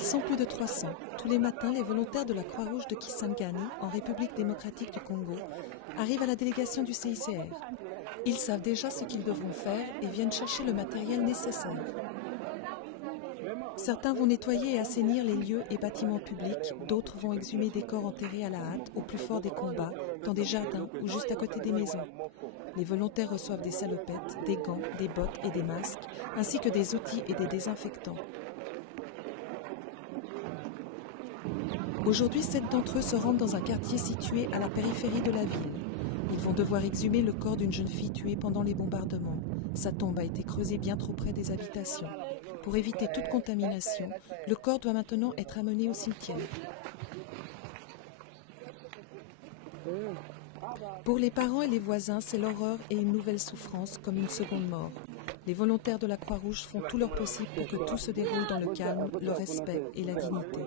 Ils sont plus de 300. Tous les matins, les volontaires de la Croix-Rouge de Kisangani, en République démocratique du Congo, arrivent à la délégation du CICR. Ils savent déjà ce qu'ils devront faire et viennent chercher le matériel nécessaire. Certains vont nettoyer et assainir les lieux et bâtiments publics, d'autres vont exhumer des corps enterrés à la hâte, au plus fort des combats, dans des jardins ou juste à côté des maisons. Les volontaires reçoivent des salopettes, des gants, des bottes et des masques, ainsi que des outils et des désinfectants. Aujourd'hui, 7 d'entre eux se rendent dans un quartier situé à la périphérie de la ville. Ils vont devoir exhumer le corps d'une jeune fille tuée pendant les bombardements. Sa tombe a été creusée bien trop près des habitations. Pour éviter toute contamination, le corps doit maintenant être amené au cimetière. Pour les parents et les voisins, c'est l'horreur et une nouvelle souffrance, comme une seconde mort. Les volontaires de la Croix-Rouge font tout leur possible pour que tout se déroule dans le calme, le respect et la dignité.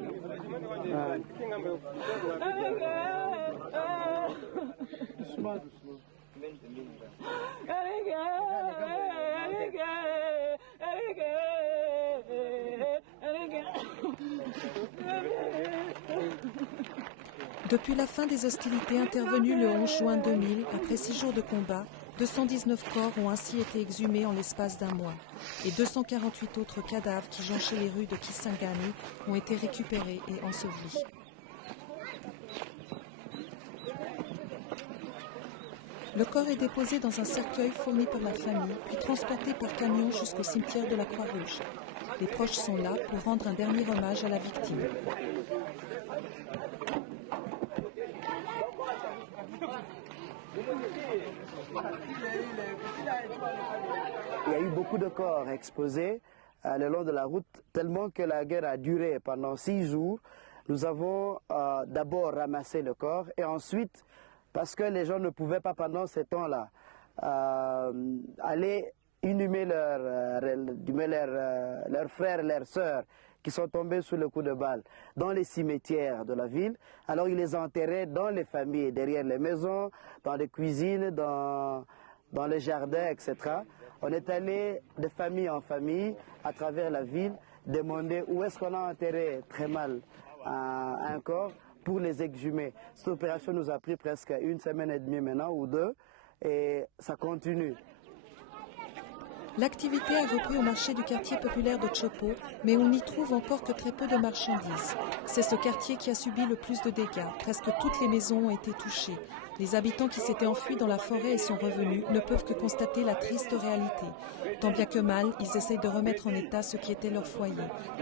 Depuis la fin des hostilités intervenues le 11 juin 2000, après 6 jours de combat, 219 corps ont ainsi été exhumés en l'espace d'un mois et 248 autres cadavres qui jonchaient les rues de Kisangani ont été récupérés et ensevelis. Le corps est déposé dans un cercueil fourni par la famille, puis transporté par camion jusqu'au cimetière de la Croix-Rouge. Les proches sont là pour rendre un dernier hommage à la victime. Il y a eu beaucoup de corps exposés le long de la route, tellement que la guerre a duré pendant 6 jours. Nous avons d'abord ramassé le corps et ensuite, parce que les gens ne pouvaient pas pendant ces temps-là aller inhumer leurs frères et leurs sœurs qui sont tombés sous le coup de balle dans les cimetières de la ville. Alors ils les enterraient dans les familles, derrière les maisons, dans les cuisines, dans les jardins, etc. On est allé de famille en famille à travers la ville demander où est-ce qu'on a enterré très mal un corps pour les exhumer. Cette opération nous a pris presque 1 semaine et demie maintenant ou 2 et ça continue. L'activité a repris au marché du quartier populaire de Chopo, mais on n'y trouve encore que très peu de marchandises. C'est ce quartier qui a subi le plus de dégâts. Presque toutes les maisons ont été touchées. Les habitants qui s'étaient enfuis dans la forêt et sont revenus ne peuvent que constater la triste réalité. Tant bien que mal, ils essayent de remettre en état ce qui était leur foyer.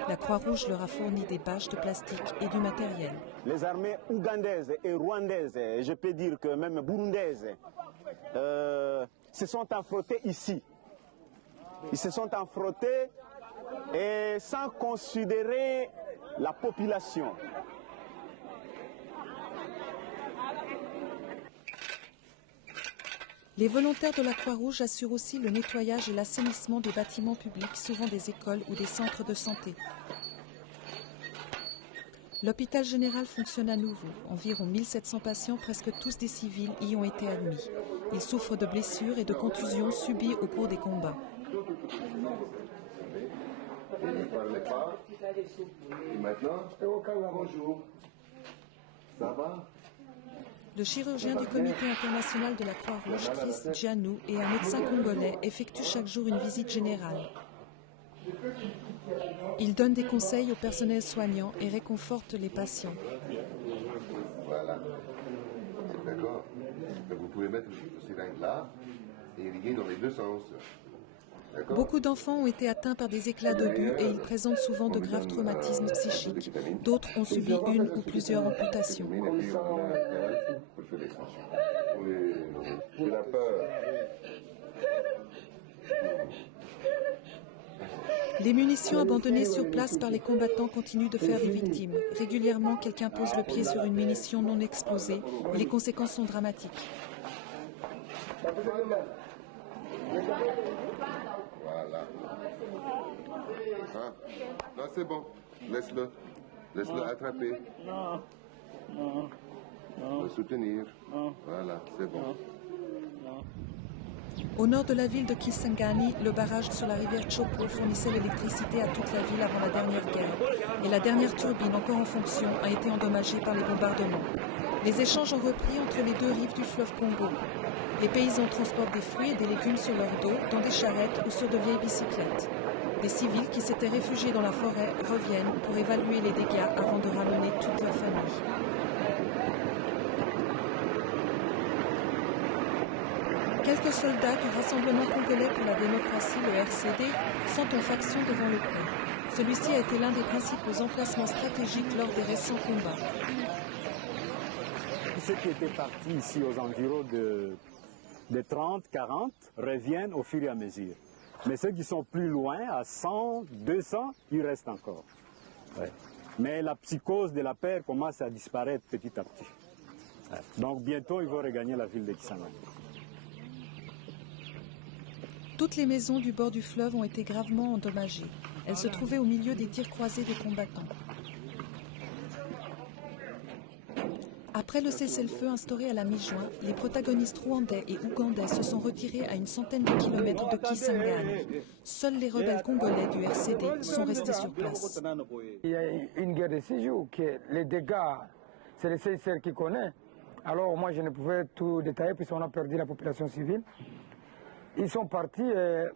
La Croix-Rouge leur a fourni des bâches de plastique et du matériel. Les armées ougandaises et rwandaises, et je peux dire que même burundaises, se sont affrontées ici. Ils se sont affrontés et sans considérer la population. Les volontaires de la Croix-Rouge assurent aussi le nettoyage et l'assainissement des bâtiments publics, souvent des écoles ou des centres de santé. L'hôpital général fonctionne à nouveau. Environ 1700 patients, presque tous des civils, y ont été admis. Ils souffrent de blessures et de contusions subies au cours des combats. Ne parlez pas. Et maintenant, bonjour. Ça va? Le chirurgien du comité international de la Croix-Rouge, Chris Djanou, et un médecin congolais effectuent chaque jour une visite générale. Ils donnent des conseils au personnel soignant et réconfortent les patients. Voilà. D'accord. Vous pouvez mettre ce seringue là et irriguer dans les 2 sens. Beaucoup d'enfants ont été atteints par des éclats d'obus et ils présentent souvent de graves traumatismes psychiques. D'autres ont subi une ou plusieurs amputations. J'ai la peur. Les munitions abandonnées sur place par les combattants continuent de faire des victimes. Régulièrement, quelqu'un pose le pied sur une munition non explosée et les conséquences sont dramatiques. Voilà. Ah. Non, c'est bon. Laisse-le. Laisse-le attraper. Non. Non. Non. Le soutenir. Non. Voilà, c'est bon. Non. Au nord de la ville de Kisangani, le barrage sur la rivière Chopo fournissait l'électricité à toute la ville avant la dernière guerre. Et la dernière turbine encore en fonction a été endommagée par les bombardements. Les échanges ont repris entre les deux rives du fleuve Congo. Les paysans transportent des fruits et des légumes sur leur dos, dans des charrettes ou sur de vieilles bicyclettes. Des civils qui s'étaient réfugiés dans la forêt reviennent pour évaluer les dégâts avant de ramener toute leur famille. Quelques soldats du Rassemblement congolais pour la démocratie, le RCD, sont en faction devant le pont. Celui-ci a été l'un des principaux emplacements stratégiques lors des récents combats. Ceux qui étaient partis ici aux environs de 30, 40 reviennent au fur et à mesure. Mais ceux qui sont plus loin, à 100, 200, ils restent encore. Ouais. Mais la psychose de la peur commence à disparaître petit à petit. Ouais. Donc bientôt, ils vont regagner la ville de Kisangani. Toutes les maisons du bord du fleuve ont été gravement endommagées. Elles se trouvaient au milieu des tirs croisés des combattants. Après le cessez-le-feu instauré à la mi-juin, les protagonistes rwandais et ougandais se sont retirés à une centaine de kilomètres de Kisangani. Seuls les rebelles congolais du RCD sont restés sur place. Il y a une guerre de 6 jours, que les dégâts, c'est le CICR qui connaît. Alors moi je ne pouvais tout détailler puisqu'on a perdu la population civile. Ils sont partis,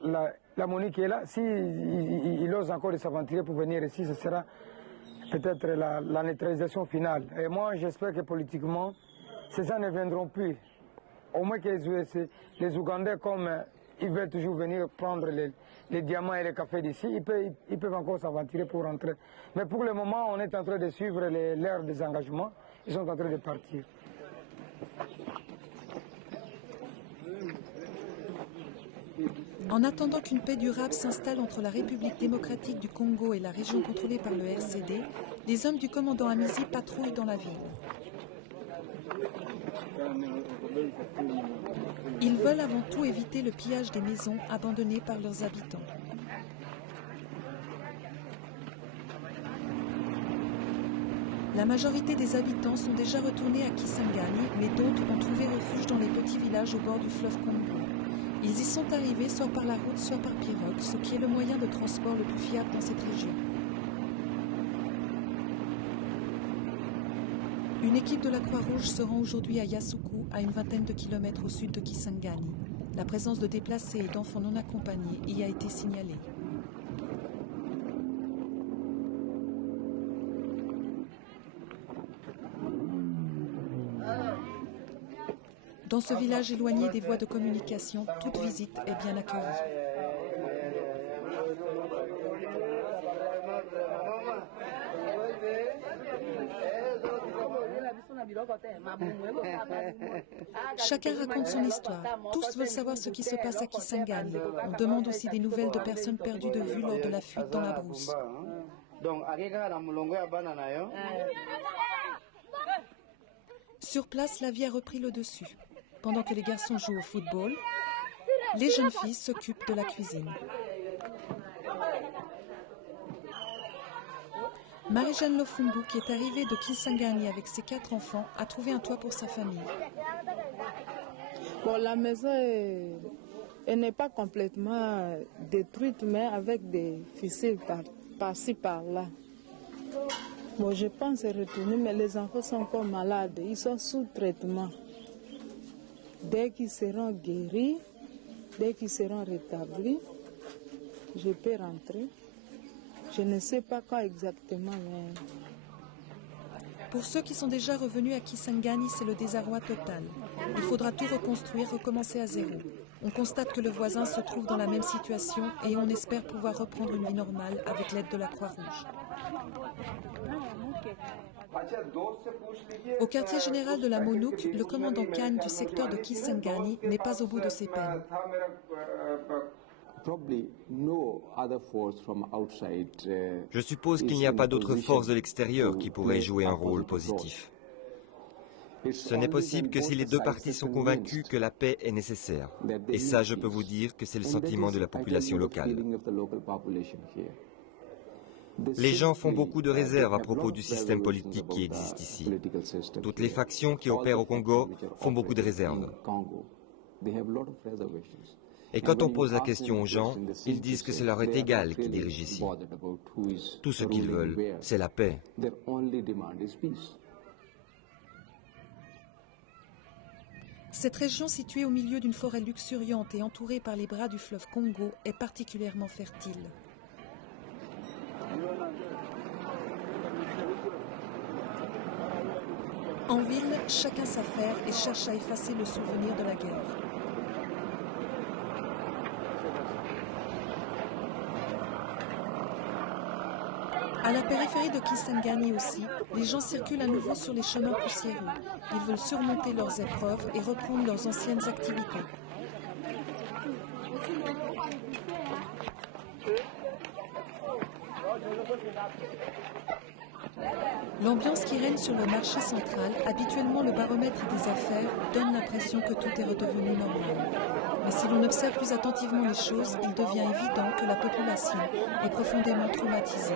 la MONUC qui est là, s'ils osent encore de s'aventurer pour venir ici, ce sera peut-être la neutralisation finale. Et moi, j'espère que politiquement, ces gens ne viendront plus. Au moins que les Ougandais, comme ils veulent toujours venir prendre les diamants et les cafés d'ici, ils peuvent encore s'aventurer pour rentrer. Mais pour le moment, on est en train de suivre leur désengagement. Ils sont en train de partir. En attendant qu'une paix durable s'installe entre la République démocratique du Congo et la région contrôlée par le RCD, les hommes du commandant Amizi patrouillent dans la ville. Ils veulent avant tout éviter le pillage des maisons abandonnées par leurs habitants. La majorité des habitants sont déjà retournés à Kisangani, mais d'autres ont trouvé refuge dans les petits villages au bord du fleuve Congo. Ils y sont arrivés soit par la route, soit par pirogue, ce qui est le moyen de transport le plus fiable dans cette région. Une équipe de la Croix-Rouge se rend aujourd'hui à Yasuku, à une vingtaine de kilomètres au sud de Kisangani. La présence de déplacés et d'enfants non accompagnés y a été signalée. Dans ce village éloigné des voies de communication, toute visite est bien accueillie. Chacun raconte son histoire. Tous veulent savoir ce qui se passe à Kisangani. On demande aussi des nouvelles de personnes perdues de vue lors de la fuite dans la brousse. Sur place, la vie a repris le dessus. Pendant que les garçons jouent au football, les jeunes filles s'occupent de la cuisine. Marie-Jeanne Lofumbu, qui est arrivée de Kisangani avec ses 4 enfants, a trouvé un toit pour sa famille. Bon, la maison elle n'est pas complètement détruite, mais avec des fissures par-ci, par-là. Bon, je pense retourner, mais les enfants sont encore malades. Ils sont sous traitement. Dès qu'ils seront guéris, dès qu'ils seront rétablis, je peux rentrer. Je ne sais pas quand exactement, mais... Pour ceux qui sont déjà revenus à Kisangani, c'est le désarroi total. Il faudra tout reconstruire, recommencer à zéro. On constate que le voisin se trouve dans la même situation et on espère pouvoir reprendre une vie normale avec l'aide de la Croix-Rouge. Au quartier général de la MONUC, le commandant Kane du secteur de Kisangani n'est pas au bout de ses peines. Je suppose qu'il n'y a pas d'autres forces de l'extérieur qui pourraient jouer un rôle positif. Ce n'est possible que si les deux parties sont convaincues que la paix est nécessaire. Et ça, je peux vous dire que c'est le sentiment de la population locale. Les gens font beaucoup de réserves à propos du système politique qui existe ici. Toutes les factions qui opèrent au Congo font beaucoup de réserves. Et quand on pose la question aux gens, ils disent que ça leur est égal qui dirige ici. Tout ce qu'ils veulent, c'est la paix. Cette région située au milieu d'une forêt luxuriante et entourée par les bras du fleuve Congo est particulièrement fertile. En ville, chacun s'affaire et cherche à effacer le souvenir de la guerre. À la périphérie de Kisangani aussi, les gens circulent à nouveau sur les chemins poussiéreux. Ils veulent surmonter leurs épreuves et reprendre leurs anciennes activités. L'ambiance qui règne sur le marché central, habituellement le baromètre des affaires, donne l'impression que tout est redevenu normal. Mais si l'on observe plus attentivement les choses, il devient évident que la population est profondément traumatisée.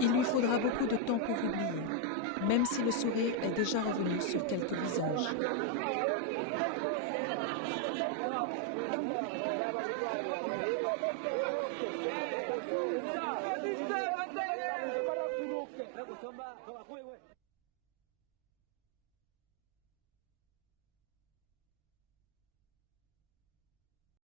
Il lui faudra beaucoup de temps pour oublier, même si le sourire est déjà revenu sur quelques visages.